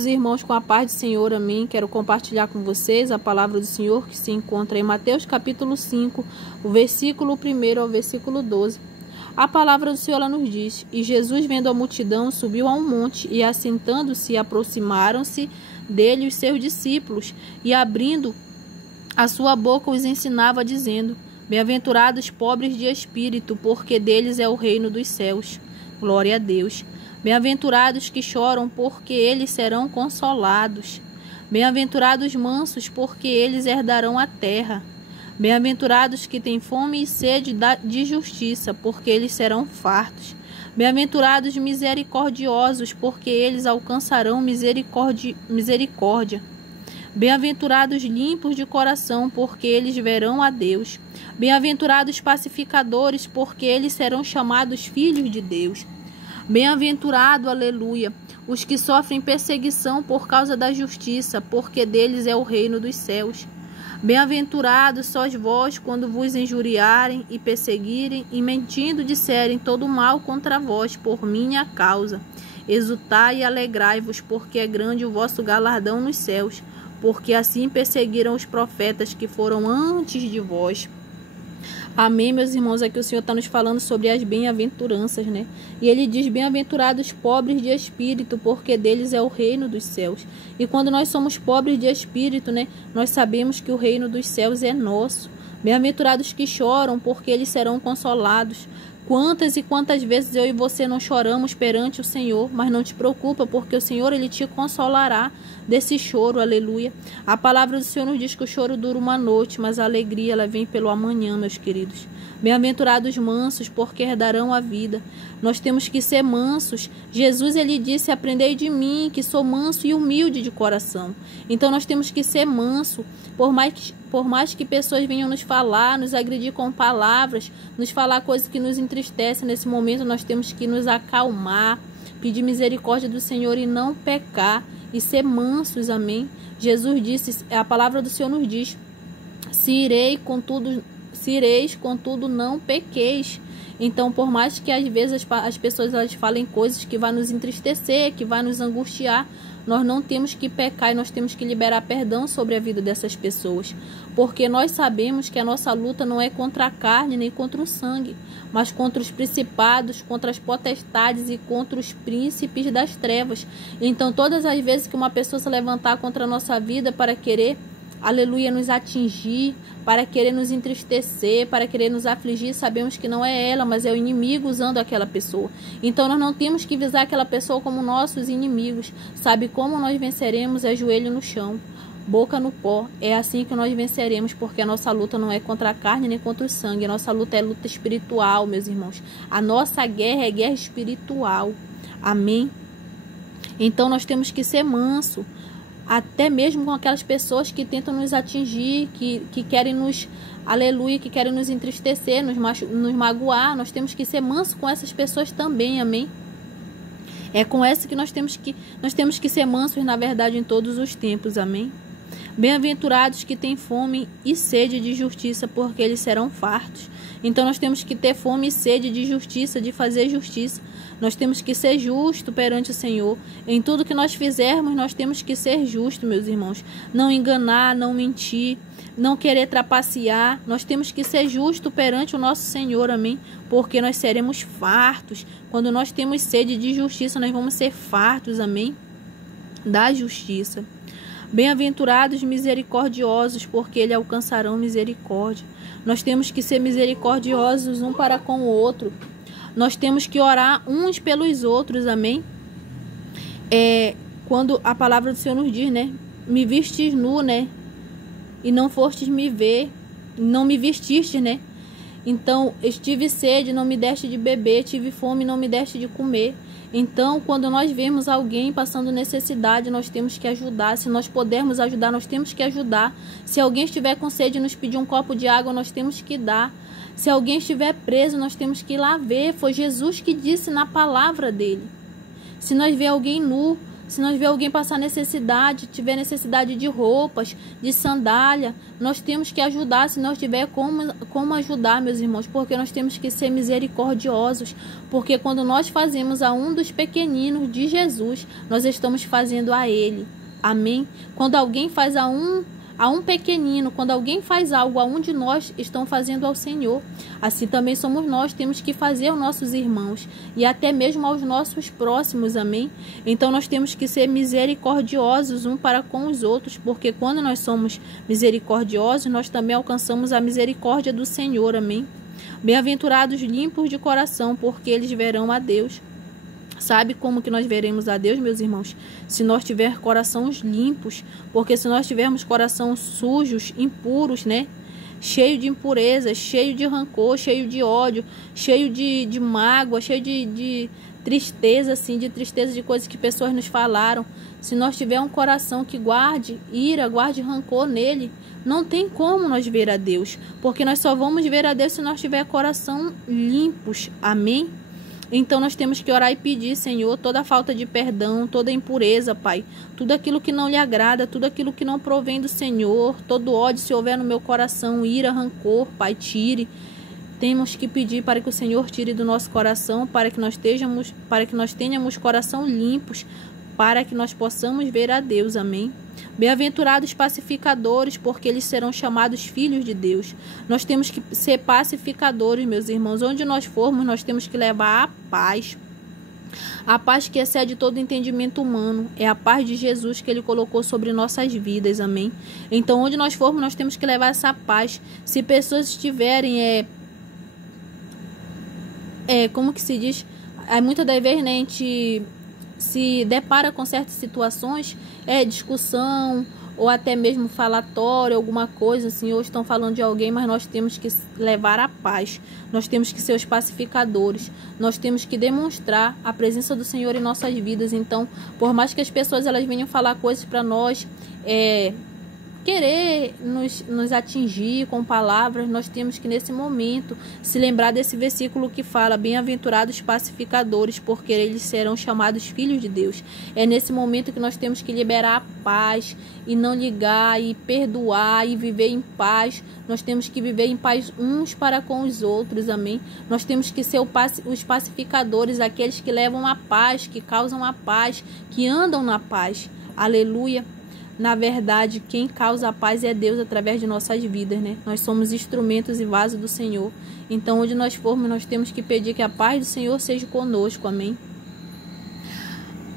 Amados irmãos, com a paz do Senhor, amém. Quero compartilhar com vocês a palavra do Senhor que se encontra em Mateus capítulo 5, o versículo 1 ao versículo 12. A palavra do Senhor ela nos diz: E Jesus, vendo a multidão, subiu a um monte, e assentando-se, aproximaram-se dele os seus discípulos, e abrindo a sua boca os ensinava, dizendo: Bem-aventurados pobres de espírito, porque deles é o reino dos céus. Glória a Deus. Bem-aventurados que choram, porque eles serão consolados. Bem-aventurados mansos, porque eles herdarão a terra. Bem-aventurados que têm fome e sede de justiça, porque eles serão fartos. Bem-aventurados misericordiosos, porque eles alcançarão misericórdia. Bem-aventurados limpos de coração, porque eles verão a Deus. Bem-aventurados pacificadores, porque eles serão chamados filhos de Deus. Bem-aventurado, aleluia, os que sofrem perseguição por causa da justiça, porque deles é o reino dos céus. Bem-aventurados sois vós quando vos injuriarem e perseguirem e mentindo disserem todo mal contra vós por minha causa. Exultai e alegrai-vos, porque é grande o vosso galardão nos céus, porque assim perseguiram os profetas que foram antes de vós. Amém, meus irmãos, aqui o Senhor está nos falando sobre as bem-aventuranças, né? E ele diz: bem-aventurados pobres de espírito, porque deles é o reino dos céus. E quando nós somos pobres de espírito, né? Nós sabemos que o reino dos céus é nosso. Bem-aventurados que choram, porque eles serão consolados. Quantas e quantas vezes eu e você não choramos perante o Senhor, mas não te preocupa, porque o Senhor ele te consolará desse choro, aleluia. A palavra do Senhor nos diz que o choro dura uma noite, mas a alegria ela vem pelo amanhã, meus queridos. Bem-aventurados mansos, porque herdarão a vida. Nós temos que ser mansos. Jesus ele disse: aprendei de mim, que sou manso e humilde de coração. Então nós temos que ser manso, por mais que pessoas venham nos falar, nos agredir com palavras, nos falar coisas que nos entristecem nesse momento, nós temos que nos acalmar, pedir misericórdia do Senhor e não pecar, e ser mansos, amém? Jesus disse, a palavra do Senhor nos diz: se ireis, contudo, não pequeis. Então, por mais que às vezes as pessoas elas falem coisas que vai nos entristecer, que vai nos angustiar, nós não temos que pecar e nós temos que liberar perdão sobre a vida dessas pessoas. Porque nós sabemos que a nossa luta não é contra a carne nem contra o sangue, mas contra os principados, contra as potestades e contra os príncipes das trevas. Então, todas as vezes que uma pessoa se levantar contra a nossa vida para querer, aleluia, nos atingir, para querer nos entristecer, para querer nos afligir, sabemos que não é ela, mas é o inimigo usando aquela pessoa. Então nós não temos que visar aquela pessoa como nossos inimigos. Sabe como nós venceremos? É joelho no chão, boca no pó. É assim que nós venceremos, porque a nossa luta não é contra a carne nem contra o sangue. A nossa luta é luta espiritual, meus irmãos. A nossa guerra é guerra espiritual. Amém? Então nós temos que ser manso, até mesmo com aquelas pessoas que tentam nos atingir, que querem nos, aleluia, que querem nos entristecer, nos magoar. Nós temos que ser mansos com essas pessoas também, amém? É com essa que nós temos que ser mansos, na verdade, em todos os tempos, amém? Bem-aventurados que têm fome e sede de justiça, porque eles serão fartos. Então nós temos que ter fome e sede de justiça, de fazer justiça. Nós temos que ser justos perante o Senhor. Em tudo que nós fizermos, nós temos que ser justos, meus irmãos. Não enganar, não mentir, não querer trapacear. Nós temos que ser justos perante o nosso Senhor, amém? Porque nós seremos fartos. Quando nós temos sede de justiça, nós vamos ser fartos, amém? Da justiça. Bem-aventurados misericordiosos, porque eles alcançarão misericórdia. Nós temos que ser misericordiosos um para com o outro. Nós temos que orar uns pelos outros, amém? Quando a palavra do Senhor nos diz, né? Me vistes nu, né? E não fostes me ver, não me vestiste, né? Então, estive sede, não me deste de beber, tive fome, não me deste de comer. Então, quando nós vemos alguém passando necessidade, nós temos que ajudar. Se nós pudermos ajudar, nós temos que ajudar. Se alguém estiver com sede e nos pedir um copo de água, nós temos que dar. Se alguém estiver preso, nós temos que ir lá ver. Foi Jesus que disse na palavra dele. Se nós ver alguém nu, Se nós ver alguém passar necessidade, tiver necessidade de roupas, de sandália, nós temos que ajudar, se nós tiver como ajudar, meus irmãos, porque nós temos que ser misericordiosos, porque quando nós fazemos a um dos pequeninos de Jesus, nós estamos fazendo a Ele. Amém? Quando alguém faz a um pequenino, quando alguém faz algo a um de nós, estão fazendo ao Senhor. Assim também somos nós, temos que fazer aos nossos irmãos e até mesmo aos nossos próximos, amém? Então nós temos que ser misericordiosos um para com os outros, porque quando nós somos misericordiosos, nós também alcançamos a misericórdia do Senhor, amém? Bem-aventurados limpos de coração, porque eles verão a Deus. Sabe como que nós veremos a Deus, meus irmãos? Se nós tivermos corações limpos, porque se nós tivermos corações sujos, impuros, né? Cheio de impureza, cheio de rancor, cheio de ódio, cheio de mágoa, cheio de tristeza, assim, de tristeza de coisas que pessoas nos falaram. Se nós tivermos um coração que guarde ira, guarde rancor nele, não tem como nós ver a Deus, porque nós só vamos ver a Deus se nós tivermos coração limpos, amém? Então nós temos que orar e pedir, Senhor, toda falta de perdão, toda impureza, Pai, tudo aquilo que não lhe agrada, tudo aquilo que não provém do Senhor, todo ódio, se houver no meu coração, ira, rancor, Pai, tire. Temos que pedir para que o Senhor tire do nosso coração, para que nós tenhamos coração limpos, para que nós possamos ver a Deus, amém? Bem-aventurados pacificadores, porque eles serão chamados filhos de Deus. Nós temos que ser pacificadores, meus irmãos. Onde nós formos, nós temos que levar a paz. A paz que excede todo entendimento humano. É a paz de Jesus que Ele colocou sobre nossas vidas, amém? Então, onde nós formos, nós temos que levar essa paz. Se pessoas estiverem, como que se diz? Muitas das vezes, né, a gente se depara com certas situações, discussão ou até mesmo falatório, alguma coisa assim, ou estão falando de alguém, mas nós temos que levar a paz, nós temos que ser os pacificadores, nós temos que demonstrar a presença do Senhor em nossas vidas. Então, por mais que as pessoas elas venham falar coisas para nós, querer nos atingir com palavras, nós temos que nesse momento se lembrar desse versículo que fala: bem-aventurados pacificadores, porque eles serão chamados filhos de Deus. É nesse momento que nós temos que liberar a paz e não ligar e perdoar e viver em paz. Nós temos que viver em paz uns para com os outros, amém? Nós temos que ser os pacificadores, aqueles que levam a paz, que causam a paz, que andam na paz, aleluia. Na verdade, quem causa a paz é Deus através de nossas vidas, né? Nós somos instrumentos e vasos do Senhor. Então, onde nós formos, nós temos que pedir que a paz do Senhor seja conosco, amém?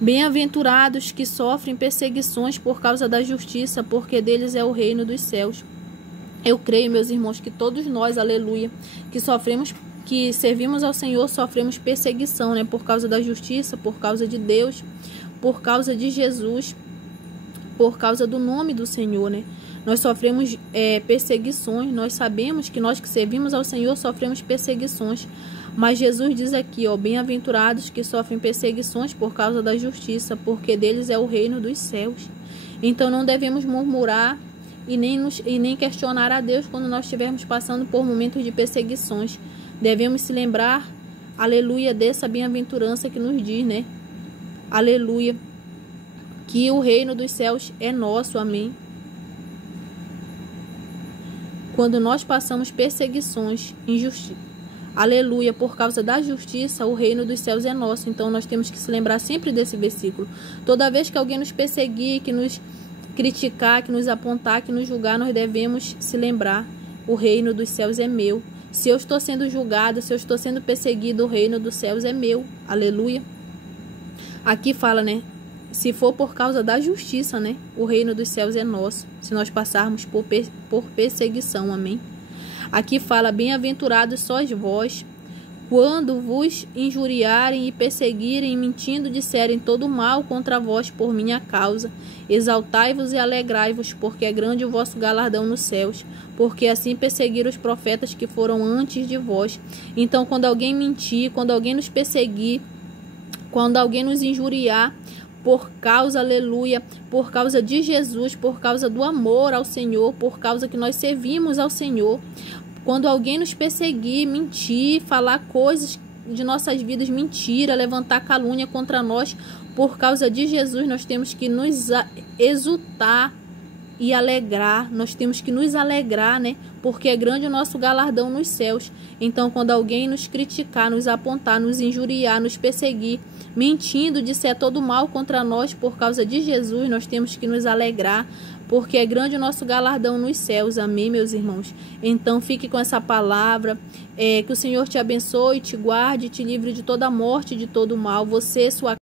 Bem-aventurados que sofrem perseguições por causa da justiça, porque deles é o reino dos céus. Eu creio, meus irmãos, que todos nós, aleluia, que servimos ao Senhor, sofremos perseguição, né? Por causa da justiça, por causa de Deus, por causa de Jesus, por causa do nome do Senhor, né? Nós sofremos perseguições. Nós sabemos que nós que servimos ao Senhor sofremos perseguições. Mas Jesus diz aqui, bem-aventurados que sofrem perseguições por causa da justiça, porque deles é o reino dos céus. Então não devemos murmurar e nem questionar a Deus quando nós estivermos passando por momentos de perseguições. Devemos se lembrar, aleluia, dessa bem-aventurança que nos diz, né? Aleluia, que o reino dos céus é nosso, amém? Quando nós passamos perseguições, injustiça, aleluia, por causa da justiça, o reino dos céus é nosso. Então nós temos que se lembrar sempre desse versículo. Toda vez que alguém nos perseguir, que nos criticar, que nos apontar, que nos julgar, nós devemos se lembrar: o reino dos céus é meu. Se eu estou sendo julgado, se eu estou sendo perseguido, o reino dos céus é meu, aleluia. Aqui fala, né? Se for por causa da justiça, né? O reino dos céus é nosso. Se nós passarmos por perseguição, amém? Aqui fala: bem-aventurados sois vós, quando vos injuriarem e perseguirem, mentindo, disserem todo mal contra vós por minha causa. Exaltai-vos e alegrai-vos, porque é grande o vosso galardão nos céus, porque assim perseguiram os profetas que foram antes de vós. Então, quando alguém mentir, quando alguém nos perseguir, quando alguém nos injuriar, por causa, aleluia, por causa de Jesus, por causa do amor ao Senhor, por causa que nós servimos ao Senhor. Quando alguém nos perseguir, mentir, falar coisas de nossas vidas, mentira, levantar calúnia contra nós, Por causa de Jesus, nós temos que nos exultar e alegrar, nós temos que nos alegrar, né? Porque é grande o nosso galardão nos céus. Então, quando alguém nos criticar, nos apontar, nos injuriar, nos perseguir, mentindo, disser todo mal contra nós por causa de Jesus, nós temos que nos alegrar, porque é grande o nosso galardão nos céus. Amém, meus irmãos? Então, fique com essa palavra, que o Senhor te abençoe, te guarde, te livre de toda morte, de todo mal, você, sua